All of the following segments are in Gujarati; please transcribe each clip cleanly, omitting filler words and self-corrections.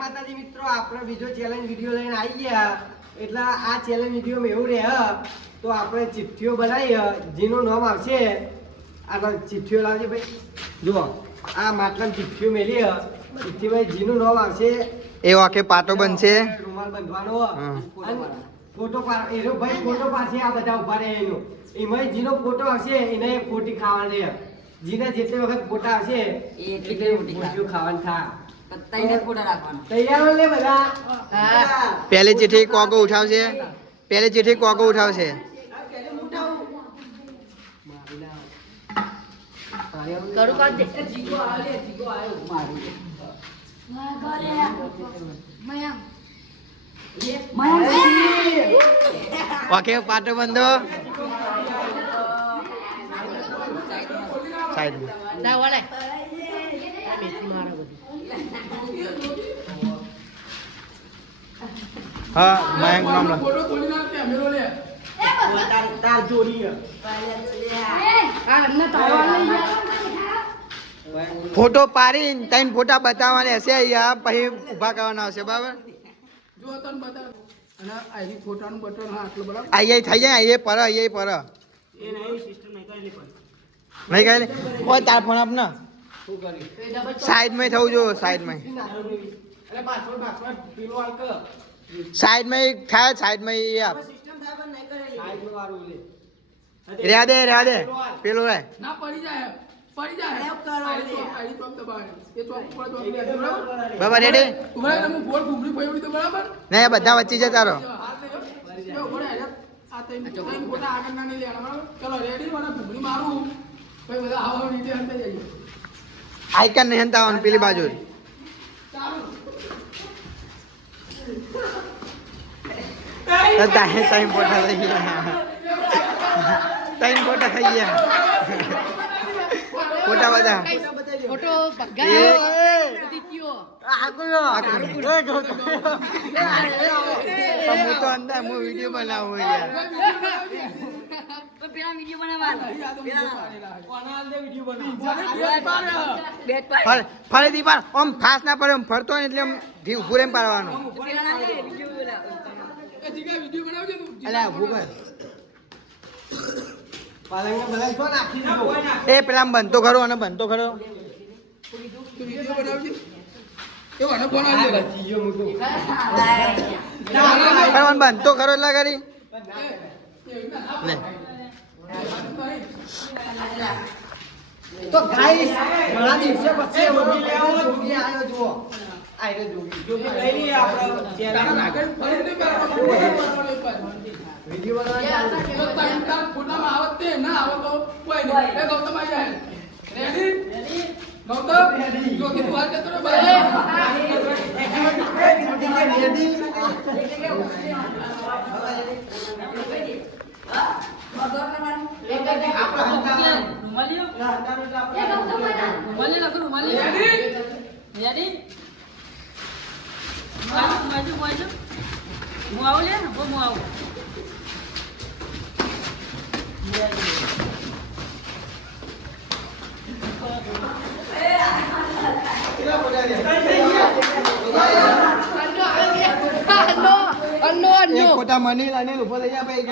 માતાજી મિત્રો, આપણે બીજો ચેલેન્જ વિડીયો લઈને આવી ગયા. એટલે આ ચેલેન્જ વિડીયોમાં એવું રહે તો આપણે ચિઠ્ઠીઓ બનાવી, જેનું નામ આવશે આપણે ચિઠ્ઠીઓ લાવજે ભાઈ. જુઓ આ માટલામાં ચિઠ્ઠીઓ મેલી, ચિઠ્ઠીમાં જેનું નામ આવશે એ વાકે પાટો બનશે, રૂમાલ બંધવાનો ફોટો એનો ભાઈ ફોટો પાસે આ બધા ઉભા રહે એનો એમાં જેનો ફોટો આવશે એને ફોટી ખાવાની, જેના જેટલી વખત ફોટા આવશે એટલી ફોટીઓ ખાવાની થાય. તૈયાર લે બધા. પહેલી ચિઠ્ઠી કોકો ઉઠાવશે, પહેલી ચિઠ્ઠી કોકો ઉઠાવશે. ઓકે પાટો બંધો સાઈડમાં. હા મયંક નામ લખ. ફોટો પાડીને ત્રણ ફોટા બતાવવાના હશે, અહીંયા પછી ઊભા કરવાના આવશે. બરાબર અહીંયા થઈ જાય, અહીંયા પર, અહીંયા પર નહીં કહે કોઈ તાર ફોન આપ ને સાઈડમાં થવું જો, સાઈડમાં સાઈડમાં થાય, સાઈડમાં એ આપ. રેવા દે, રેવા દે પેલું રે. બાબા રેડી નહીં, બધા વચ્ચે જતા રહો. આઈકન નહીં હંતાવાનું પેલી બાજુ. ત્રણ ફોટા થઈ ગયા, ત્રણ ફોટા થઈ ગયા. ફોટા બધા ફોટો હું તો અંદર હું વિડીયો બનાવું યાર. ફરીથી પાર આમ ફાસ ના પડે, ફરતો હોય એટલે ઉભું રેમ પાડવાનું. એ પેલા બનતો ખરો અને બનતો ખરો. બનતો ખરો એટલા કરી તો ગાઈસ ઘણા દિવસે પછી જોગી આવ્યો. જુઓ આયરો જોગી લઈ લઈએ આપણે વિડિયો બનાવવા ફોટામાં આવત ના આવે તો કોઈ નહીં. એ ગૌતમ આવી જાય. રેડી ગૌતમ જોગી તું વાત કરતો રે ભાઈ. રેડી ખોટા મની અનિલ ઉભો થઈ જાય ભાઈ.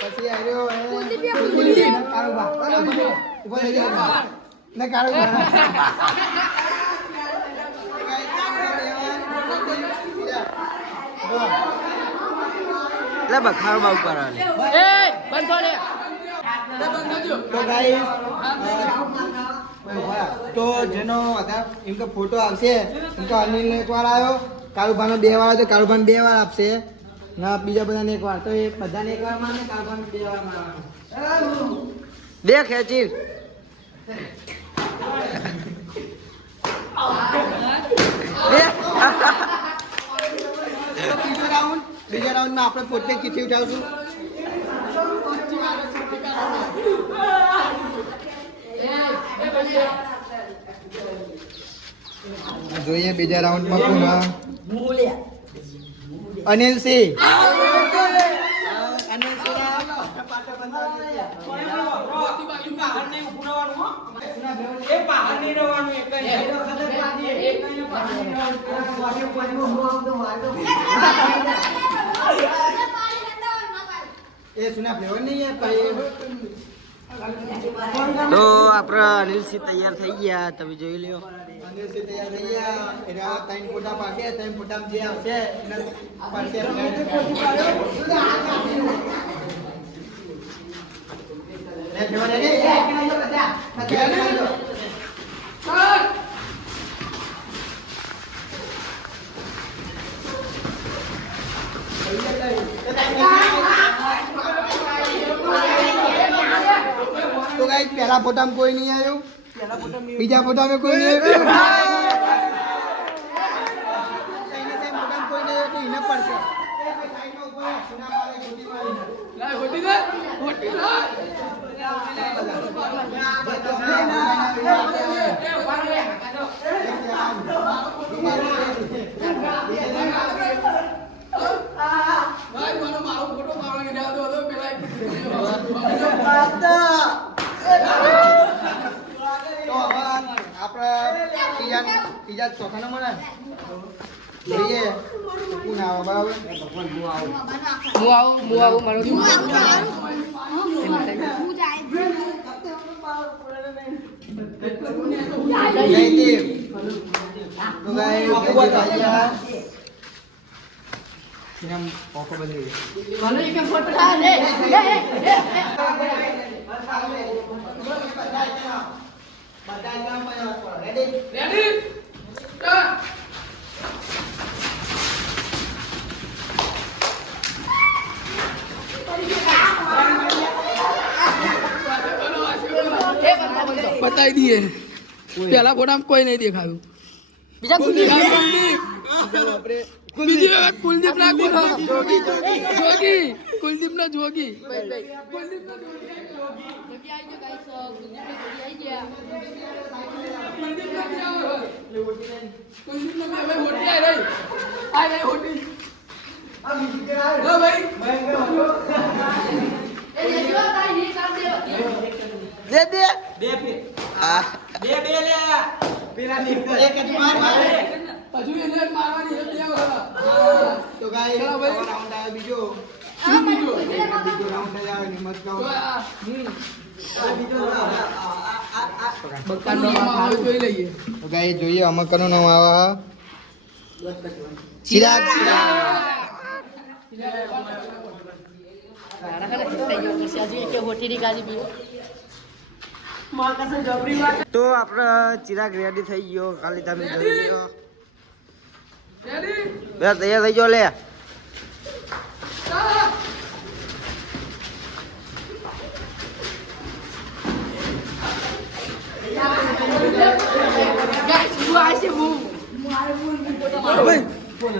પછી આવ્યો ઉભો થઈ જાય ને કાળું. એટલે બખાર બહુ કરે. તો ગાઈસ તો જેનો એમ કે ફોટો આવશે એમ કે અનિલ એક વાર આવ્યો, કાળુભાનો 2 વાર આવ્યો, કાળુભાન 2 વાર આપશે ના બીજા બધાને 1 વાર. તો એ બધાને 1 વાર મારને, કાળુભાન 2 વાર મારવાનું. દેખ ખેંચી બીજા રાઉન્ડમાં આપણે પોતે ચીઠી ઉઠાવશું. જોઈએ બીજા રાઉન્ડમાં કોણ અનિલસિંહ એ સુના ફ્લેવર નહીં તો આપણા અનિલસિંહ તૈયાર થઈ ગયા, તમે જોઈ લ્યો. અનિલસિંહ તૈયાર થઈ ગયા. એના 3 ફોટા પાકે, 3 ફોટામાં જે આવશે એને પાડશે. તો ગાઈસ પહેલા ફોટામાં કોઈ નહીં આવ્યું, બીજા ફોટામાં કોઈ નહીં આવ્યું, ફોટામાં કોઈ નહીં આવ્યું તો એને પડશે. ત્રીજા ચોથા નંબર જોઈએ કોણ આવે બરાબર. बताई दिए पहला फोटा में कोई नहीं देखाયું બીજા કુલદીપ કુલદીપ ના જોગી કુલદીપ ના જોગી કુલદીપ ના હોટી આ ગઈ હોટી આ બીજી કે આ ભાઈ દે દે બે લે પેલા એક જ માર હજુ એને મારવાની હે બે વાળા તો ગાઈસ ચલો ભાઈ. રાઉન્ડ આવે બીજો બીજો રાઉન્ડ થઈ આવે નિમત ગાઉ બક્કાનો માહોલ જોઈ લઈએ તો ગાઈસ જોઈએ અમકરનું નામ આવે ચિરાગ તો આપણે ચિરાગ રેડી થઈ ગયો, ખાલી તમે જોઈ લો. બે તૈયાર થઈ ગયો લે.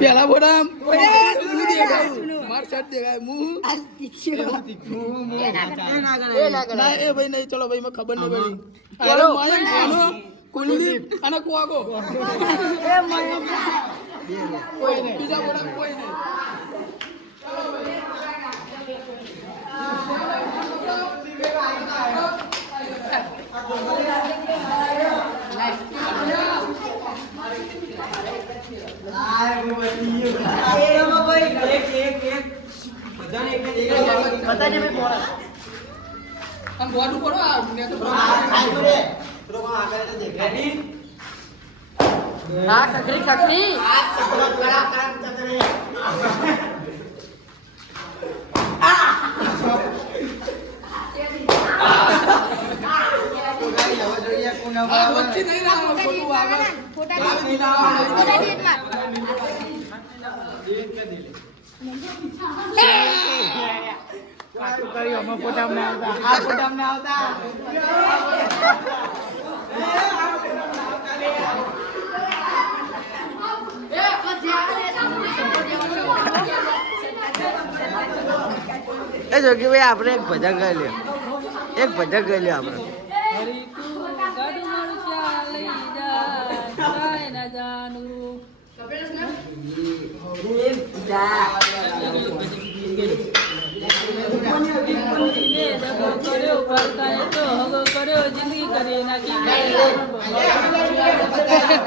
પેલા ફોટા માર શર્ટ દેખાય મું ના એ ભાઈ નહીં ચલો ભાઈ મને ખબર નહીં પડી અરે મયંક ભાનો કુલદીપ અને કોગો કોઈ નહીં બીજા ફોટા કોઈ નહીં આમ ગોડું પડો આ ને તો આ વચ્ચે નહીં ના ખોટું આગળ એ જોગી ભાઈ આપણે એક ભજન ગાઈ લ્યો, એક ભજન ગાઈ લ્યો આપણે.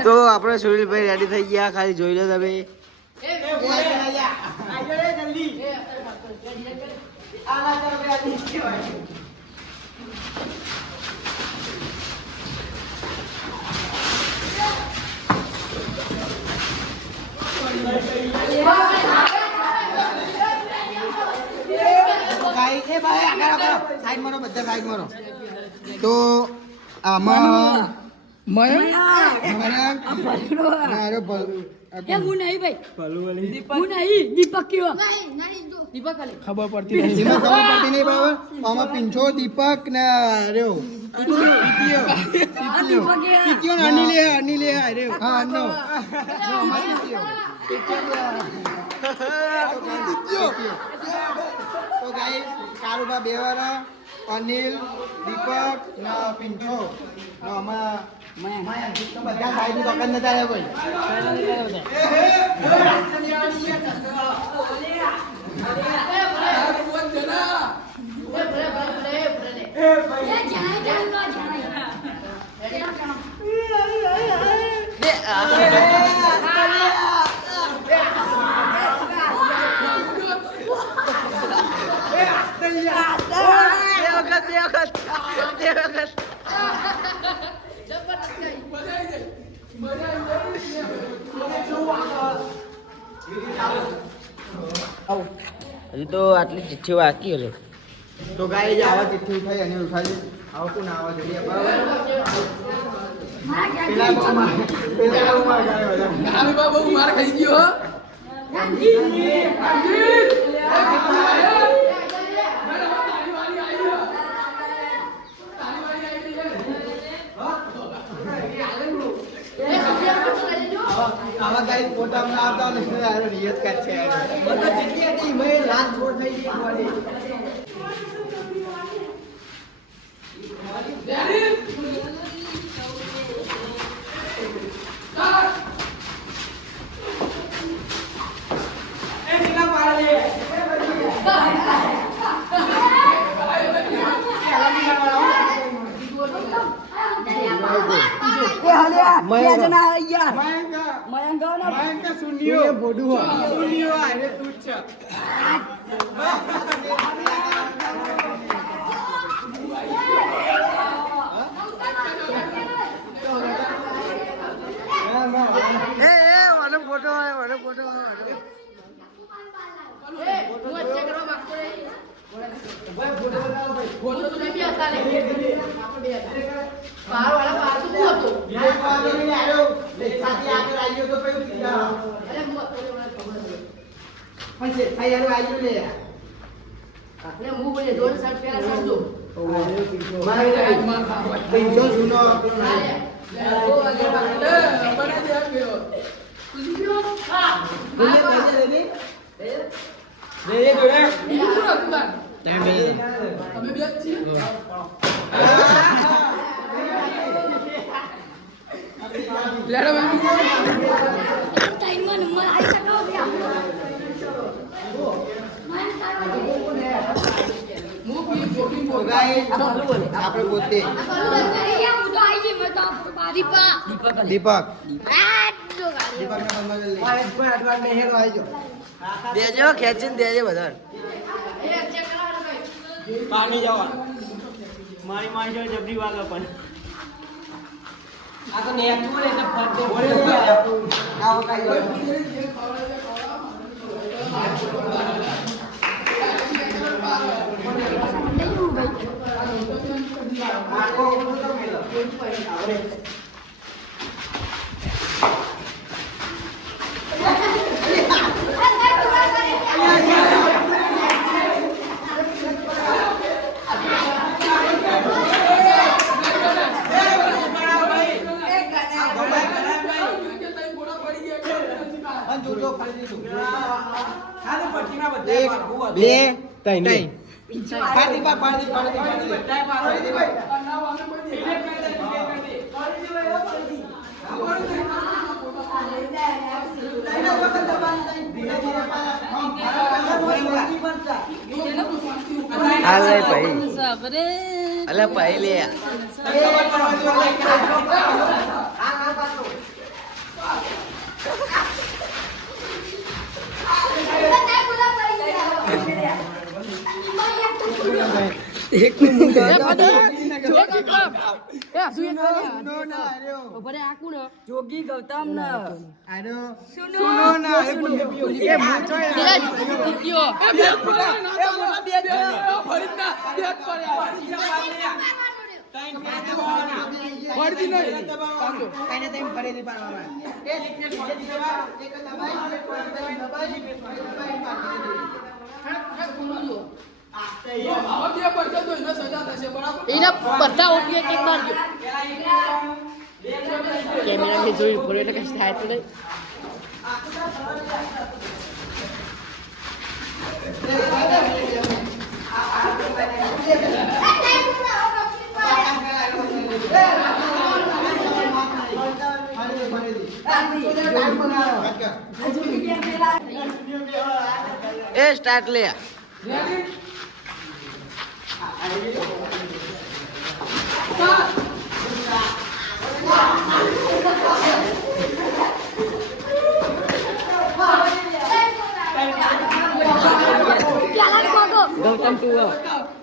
તો આપણે સુનિલભાઈ રેડી થઈ ગયા, ખાલી જોઈ લો તમે. સાઈડ મારો, બધા સાઈડ મારો. તો આમાં મયંક ખબર પડતી નહીં. આમાં પિંછો, દીપક ને રહ્યો અનિલ હા નો તો ગાઈસ કારુબા બેવારા, અનિલ, દીપક ને પિંછો ને આમાં મયંક. તો બધા સાઈડ પકડ નતા આવ્યા કોઈ. હજી તો આટલી ચિઠ્ઠીઓ બાકી હશે. તો ગાઈસ આવા ચિઠ્ઠી ઉઠાઈ અને ઉઠાડી આવો કોણ આવા જોઈએ કારુબા બહુ માર ખાઈ ગયો. આવા ગાઈસ ફોટામાં આવતા ને નિયત કાઢ છે. બધા ચિઠ્ઠી હતી, મેં લાલ છોડ થઈ ગઈ મારી. આપણે પોતે દીપક દેજો ખેંચીને દેજે બધા. પાણી જવાનું મારી મારી જોડે જબરી વાગે પણ આ તો નેચું એટલે ફરતે આવો કાઈ બે ત્રણ પાડી પાડી પાડી હાલ લે ભાઈ અલે ભાઈ લે એક નું મુંડો જોગી ગૌતમ ને સુનો ના એ મૂંચો એના બધા ઓપી એક મારજો કેમેરા થી જોઈ પડે એટલે કઈ થાય તો નહીં એ સ્ટાર્ટ લે ગૌતમ તું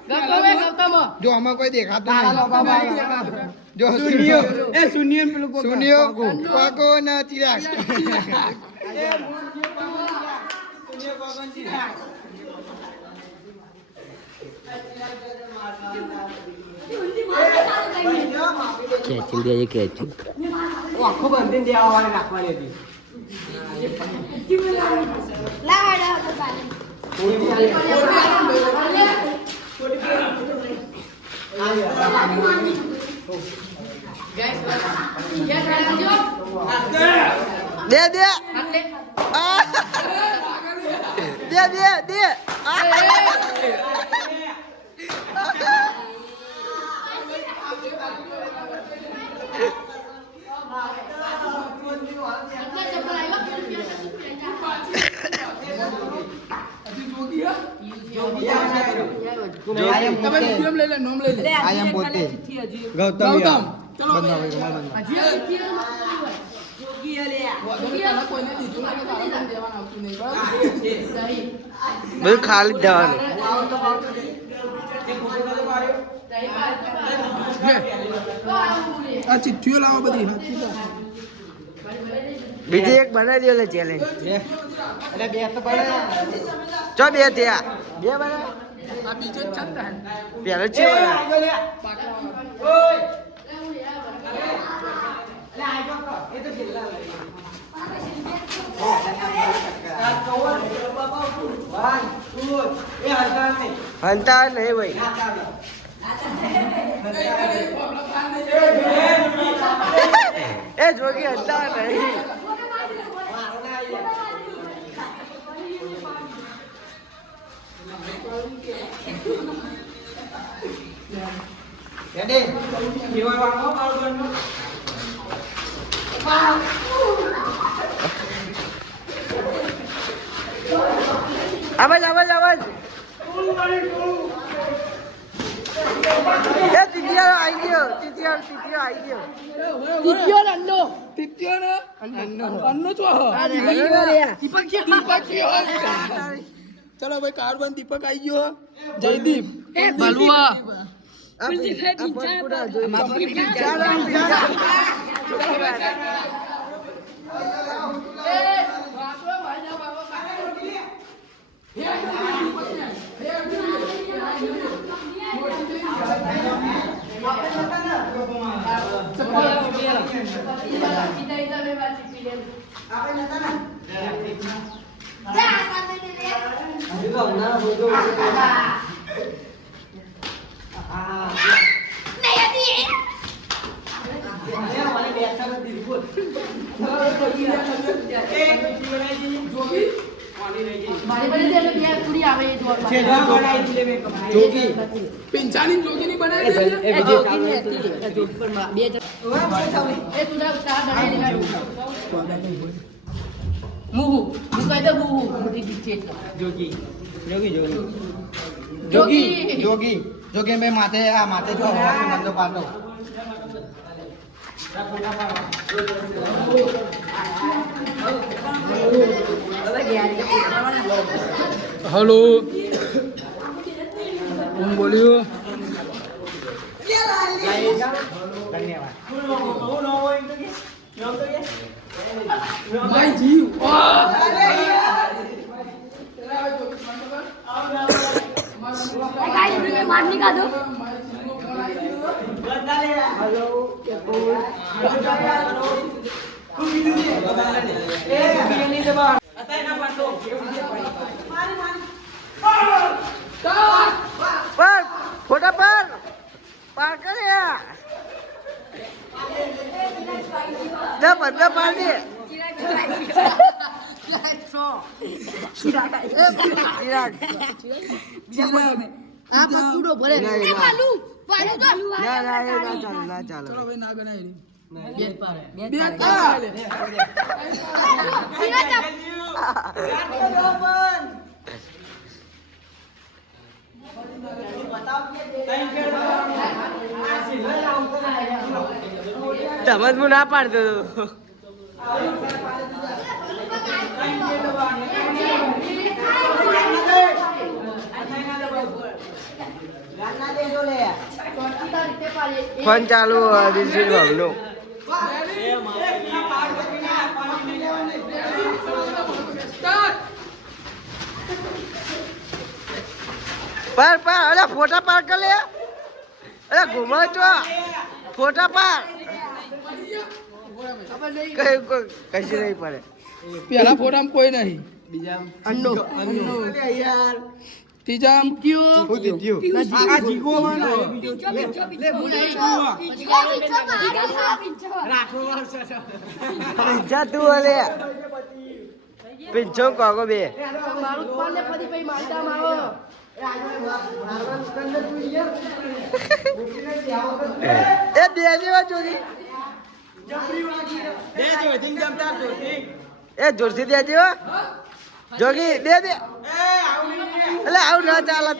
ગૌતમ જો આમાં કોઈ દેખાતું નહીં જો સુનિયો કોકો ના ચિરાગ ખેંચી દેજે ખેંચી આખું બંધીને દેવાવાળી રાખવાની હતી દે દે દે દે દે તમે વિડિયો લઈ લે નોમ લઈ લે આઈ એમ પોતે ગૌતમ ગૌતમ ચલો બંધા ભાઈ રૂમાલ બંધા કોઈને દીધું લાગે તારા દેવાના આવતું નહીં બરાબર બધું ખાલી જ દેવાનું આ ચિઠ્ઠીઓ લાવો બધી બીજી એક બનાવી દો લે ચેલેન્જ એટલે બે તો પડે ચો બે થયા બે બનાવ આ બીજો જ છે ને પેલો છે હંતા નહીં ભાઈ એ જોગી હંતા નહીં આવાજ આવાજ આવાજ એ તિતિયા આવી ગયો તિતિયા આવી ગયો ટીક્યો નંદો તિત્યો ને અન્નો છો દીપક ચલો ભાઈ કાર્બન દીપક આવી ગયો જયદીપ એ બલવા પિંચાની જોગીની બનાવી મુહુ મુકાઈ દે મુહુ મોટી દીકરી જોગી જોગી જોગી જોગી. જોગી ભાઈ માથે જો બંધો પાડો. હલો કોણ બોલ્યું? માય જીવ. માર ની કાઢો પર ફોટા પર પાર કરે ના બંધ પાડ દે ચિરાગ આ પકડો ભરે પાલુ પાલુ તો ના ના એ ના ચાલે ના ચાલે ચલો ભાઈ ના ગણાય રે. બે પારે બે ચાલે. તમે જ ના પાડતો ફોન ચાલુ રિસીવ નો પર અરે ફોટા પાર કર લે અરે ઘુમા છો ફોટા પાર કઈ નહીં પડે પેલા ફોટામાં કોઈ નહીં. અન્નો ત્રીજામ હું જીત્યો. આ જીગો જા તું અલે પિંચો કાકો બે મારું પાલે ફરી ભાઈ મારતા માવો એ બે જેવા ચોરી એ જોરથી દે જેવા જોગી દે એટલે આવું ના ચાલે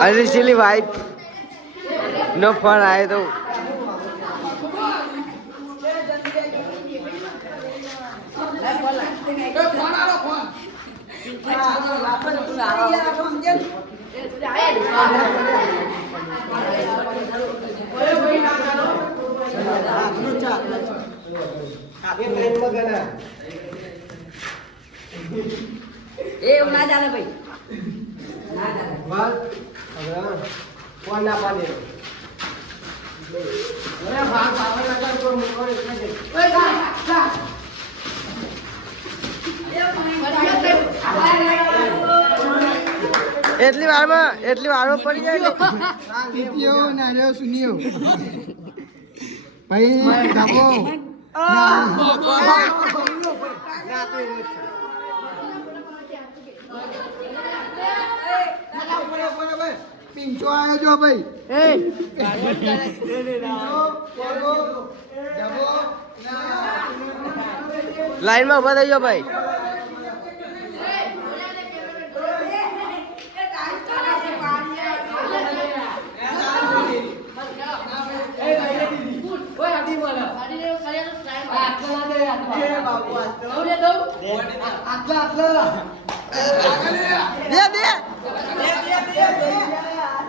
અરે સિલી વાઇફ નો ફોન આયો તો એવું ના ચાલે ભાઈ ના ચાલે ફોન ના પાડે અરે ભાગ પાવર લગાડ તો મૂકો એટલે જ ઓય જા એટલી વારમાં પડી જાય ને ત્રીજો નાર્યો સુનિયો ભાઈ ધાબો પિંચો આવ્યો છો ભાઈ લાઈનમાં ઉભા થઈ જાઓ ભાઈ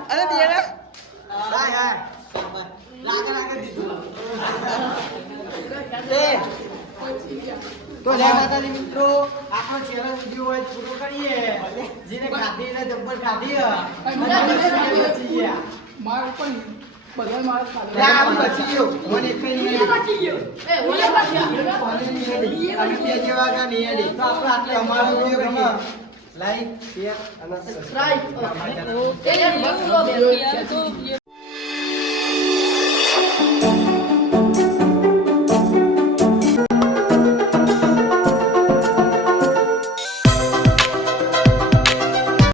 અરે દે ને તો જય માતાજી મિત્રો આપણો ચેનલ વિડિયો હોય પૂરો કરીએ જેને ખાધી ને જબ્બર ખાધી માર ઉપર બધા માર બચી ગયો મને કઈ નહીં એ ઓલે પાછી તો આપણે આટલે અમારો વિડિયો ગમે લાઈક શેર અને સબસ્ક્રાઇબ રાઈટ એ બસ